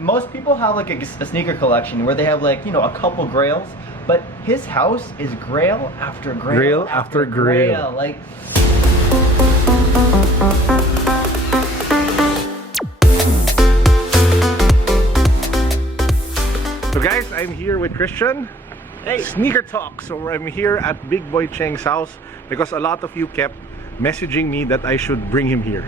most people have like a sneaker collection where they have like, you know, a couple Grails, but his house is Grail after Grail, Grail after Grail. Like. So guys, I'm here with Christian. Hey. Sneakertalk. So I'm here at Big Boy Cheng's house because a lot of you kept messaging me that I should bring him here.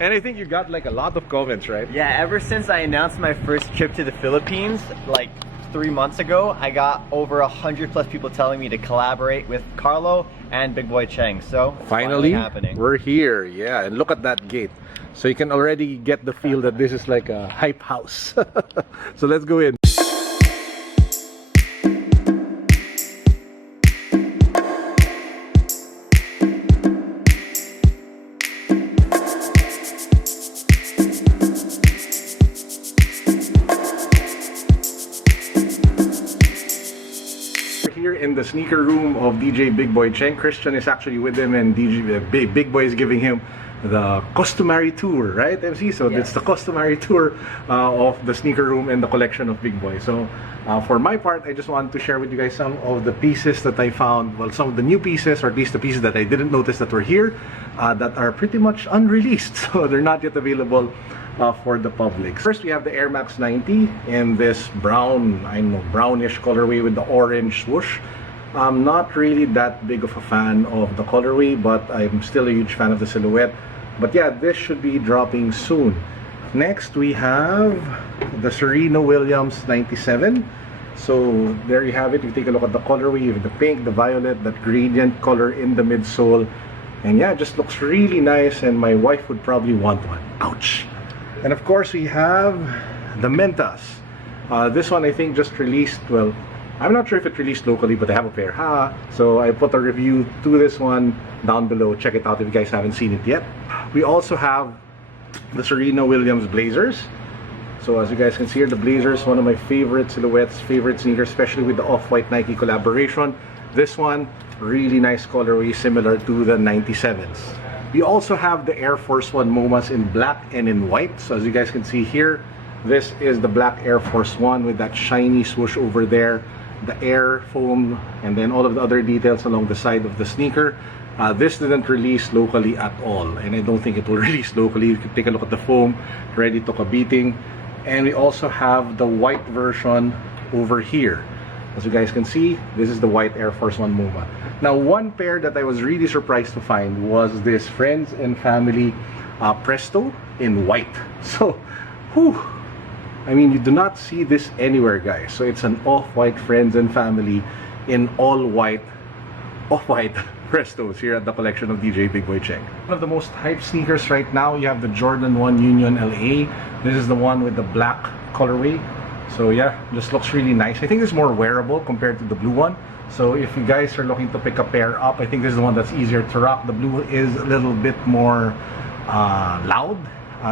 And I think you got like a lot of comments, right? Yeah, ever since I announced my first trip to the Philippines, like 3 months ago, I got over 100+ people telling me to collaborate with Carlo and Big Boy Cheng. So finally happening. We're here. Yeah, and look at that gate. So you can already get the feel that this is like a hype house. So let's go in. Here in the sneaker room of DJ Big Boy Cheng. Christian is actually with him, and DJ Big Boy is giving him the customary tour, right, MC? So it's the customary tour of the sneaker room and the collection of Big Boy. So for my part, I just wanted to share with you guys some of the pieces that I found. Well, some of the new pieces, or at least the pieces that I didn't notice that were here, that are pretty much unreleased. So they're not yet available for the public. First, we have the Air Max 90 in this brown, I know, brownish colorway with the orange swoosh. I'm not really that big of a fan of the colorway, but I'm still a huge fan of the silhouette. But yeah, this should be dropping soon. Next, we have the Serena Williams 97. So there you have it. You take a look at the colorway. You have the pink, the violet, that gradient color in the midsole. And yeah, it just looks really nice, and my wife would probably want one. Ouch! And of course, we have the Mentas. This one I think just released, well, I'm not sure if it released locally, but I have a pair. So I put a review to this one down below. Check it out if you guys haven't seen it yet. We also have the Serena Williams Blazers. So as you guys can see here, the Blazers, one of my favorite silhouettes, favorite sneakers, especially with the Off-White Nike collaboration. This one, really nice colorway, similar to the 97s. We also have the Air Force One MoMAs in black and in white. So as you guys can see here, this is the black Air Force One with that shiny swoosh over there, the air foam, and then all of the other details along the side of the sneaker. This didn't release locally at all, and I don't think it will release locally. You can take a look at the foam, ready took a beating. And we also have the white version over here. As you guys can see, this is the white Air Force One MoMA. Now, one pair that I was really surprised to find was this Friends and Family Presto in white. So, whew, I mean, you do not see this anywhere, guys. So it's an off-white Friends and Family in all white, off-white Prestos here at the collection of DJ Big Boy Cheng. One of the most hyped sneakers right now, you have the Jordan 1 Union LA. This is the one with the black colorway. So yeah, just looks really nice. I think it's more wearable compared to the blue one. So if you guys are looking to pick a pair up, I think this is the one that's easier to rock. The blue is a little bit more loud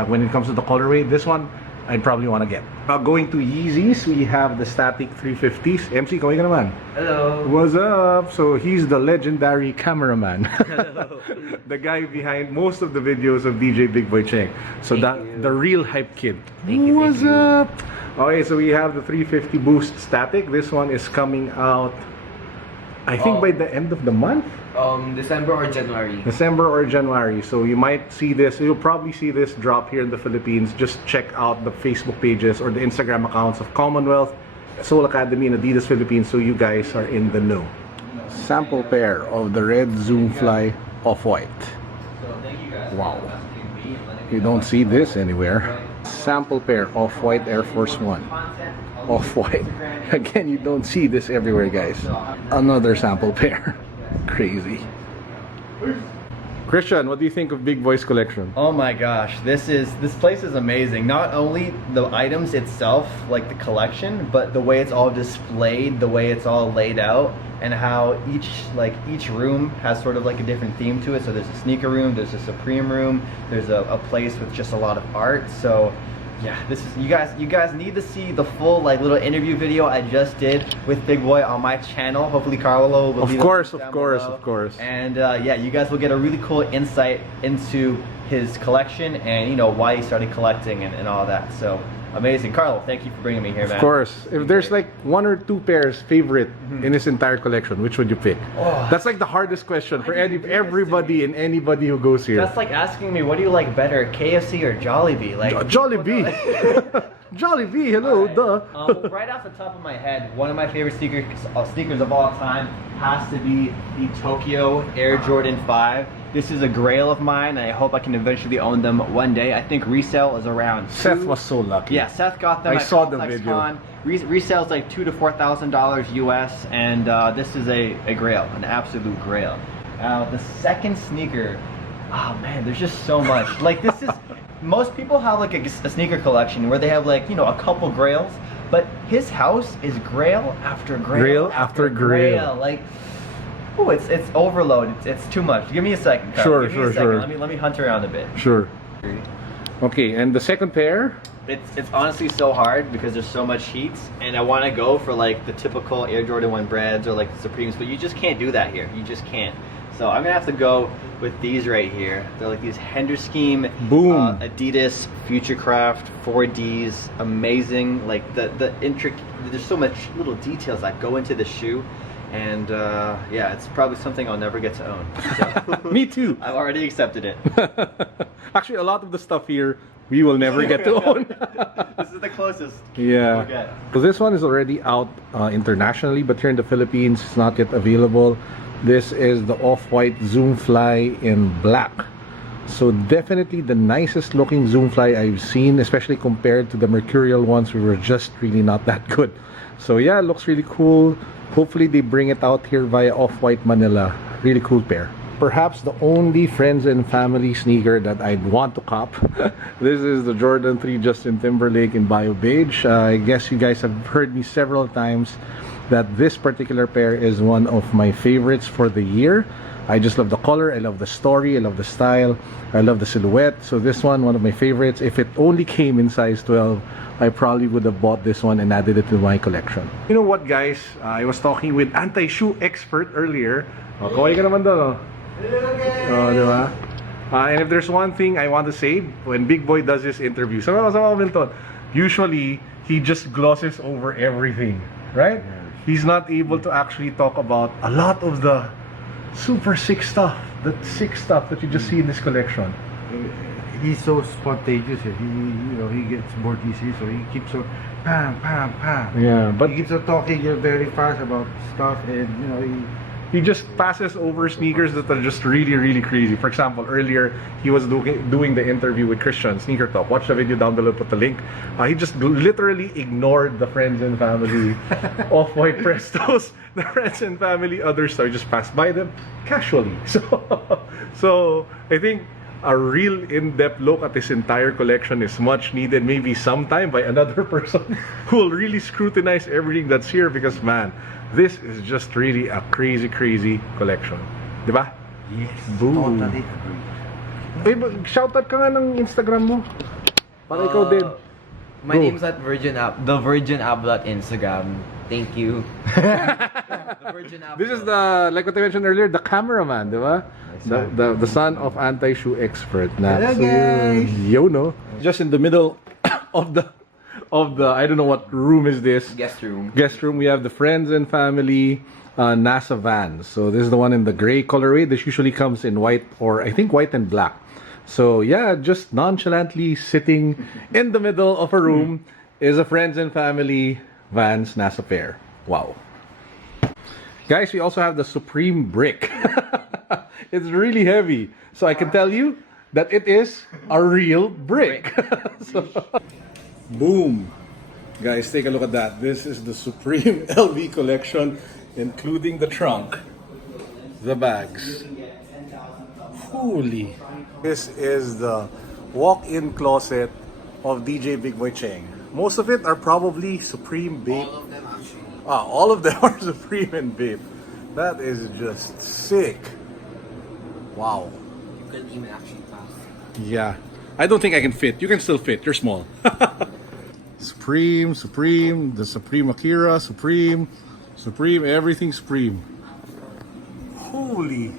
when it comes to the colorway. This one, I'd probably want to get. Going to Yeezys, we have the Static 350s. MC, kaway ka naman. Hello. What's up? So he's the legendary cameraman. Hello. The guy behind most of the videos of DJ Big Boy Cheng. So the real hype kid. What's up? Okay, so we have the 350 Boost Static. This one is coming out, I think, by the end of the month. December or January. December or January. So you might see this, you'll probably see this drop here in the Philippines. Just check out the Facebook pages or the Instagram accounts of Commonwealth, Soul Academy, and Adidas Philippines, so you guys are in the know. Sample pair of the red Zoom Fly Off-White. Wow. You don't see this anywhere. Sample pair Off-White Air Force One. Off-White. Again, you don't see this everywhere, guys. Another sample pair. Crazy. Christian, what do you think of Big Boy's collection? Oh my gosh, this place is amazing. Not only the items itself, like the collection, but the way it's all displayed, the way it's all laid out, and how each room has sort of like a different theme to it. So there's a sneaker room, there's a Supreme room, there's a place with just a lot of art. So yeah, this is, you guys need to see the full like little interview video I just did with Big Boy on my channel. Hopefully Carlo will of course. And yeah, you guys will get a really cool insight into his collection and, you know, why he started collecting and all that. So Amazing. Carlo, thank you for bringing me here, man. Of course. If there's like one or two pairs favorite in his entire collection, which would you pick? Oh. That's like the hardest question for Why do you do this to everybody me? and anybody who goes here. That's like asking me, what do you like better, KFC or Jollibee? Like Jollibee. Jollibee, hello, duh. Right off the top of my head, one of my favorite sneakers of all time has to be the Tokyo Air Jordan 5. This is a grail of mine, and I hope I can eventually own them one day. I think resale is around Seth was so lucky. Yeah, Seth got them. I at saw the Complex video. Con. Resale is like $2,000 to $4,000 US, and this is a grail, an absolute grail. The second sneaker, oh man, there's just so much. Like this is, most people have like a sneaker collection where they have like, you know, a couple grails, but his house is grail after grail, Grail after grail. Like, oh, it's overload. It's too much. Give me a second, Carl. Give me a second. Let me hunt around a bit. Sure. Okay, and the second pair? It's honestly so hard because there's so much heat, and I want to go for like the typical Air Jordan 1 breads or like the Supremes, but you just can't do that here. You just can't. So I'm gonna have to go with these right here. They're like these Henderscheme, Boom. Adidas Futurecraft 4Ds. Amazing. Like the intricate. There's so much little details that go into the shoe. And yeah, it's probably something I'll never get to own. So, Me too. I've already accepted it. Actually, a lot of the stuff here we will never get to own. This is the closest. Yeah. Okay. So this one is already out internationally, but here in the Philippines, it's not yet available. This is the Off-White Zoom Fly in black. So definitely the nicest looking Zoom Fly I've seen, especially compared to the Mercurial ones, we were just really not that good. So yeah, it looks really cool. Hopefully they bring it out here via Off-White Manila. Really cool pair. Perhaps the only friends and family sneaker that I'd want to cop. This is the Jordan 3 Justin Timberlake in Bio Beige. I guess you guys have heard me several times that this particular pair is one of my favorites for the year. I just love the color, I love the story, I love the style, I love the silhouette. So this one of my favorites. If it only came in size 12, I probably would have bought this one and added it to my collection. You know what, guys? I was talking with anti-shoe expert earlier. Oh, kaway ka naman doon, oh. Oh, diba? And if there's one thing I want to say, when Big Boy does his interview, usually he just glosses over everything, right? He's not able to actually talk about a lot of the super sick stuff, that that you just see in this collection. He's so spontaneous. He gets bored easy, so he keeps on pam, pam, pam. Yeah, but he keeps on talking very fast about stuff, and he just passes over sneakers that are just really, really crazy. For example, earlier he was doing the interview with Christian, Sneakertalk. Watch the video down below, put the link. He just literally ignored the friends and family Off-White Prestos, the friends and family others. So he just passed by them casually. So I think a real in-depth look at this entire collection is much needed, maybe sometime by another person who will really scrutinize everything that's here, because man, this is just really a crazy collection. Diba? yes, Boom. totally agree. Shoutout ka nga ng Instagram mo. Para ikaw din. My Go. name's at the Virgin Abla Instagram. Thank you. The Virgin Abla. This is the, like what I mentioned earlier, the cameraman, diba? The son of anti-shoe expert. Hello, guys. Yo, no? Just in the middle of the I don't know what room is this. Guest room. Guest room. We have the friends and family NASA Vans. So this is the one in the gray colorway. This usually comes in white, or I think white and black. So yeah, just nonchalantly sitting in the middle of a room is a friends and family Vans NASA pair. Wow. Guys, we also have the Supreme brick. It's really heavy. So I can tell you that it is a real brick. So, boom. Guys, take a look at that. This is the Supreme LV collection, including the trunk, the bags. Holy. This is the walk-in closet of DJ Big Boy Cheng. Most of it are probably Supreme Bape. All of them actually. All of them are Supreme and Bape. That is just sick. Wow. You can even actually pass. Yeah. I don't think I can fit. You can still fit. You're small. Supreme, the Supreme Akira, Supreme, everything Supreme. Holy.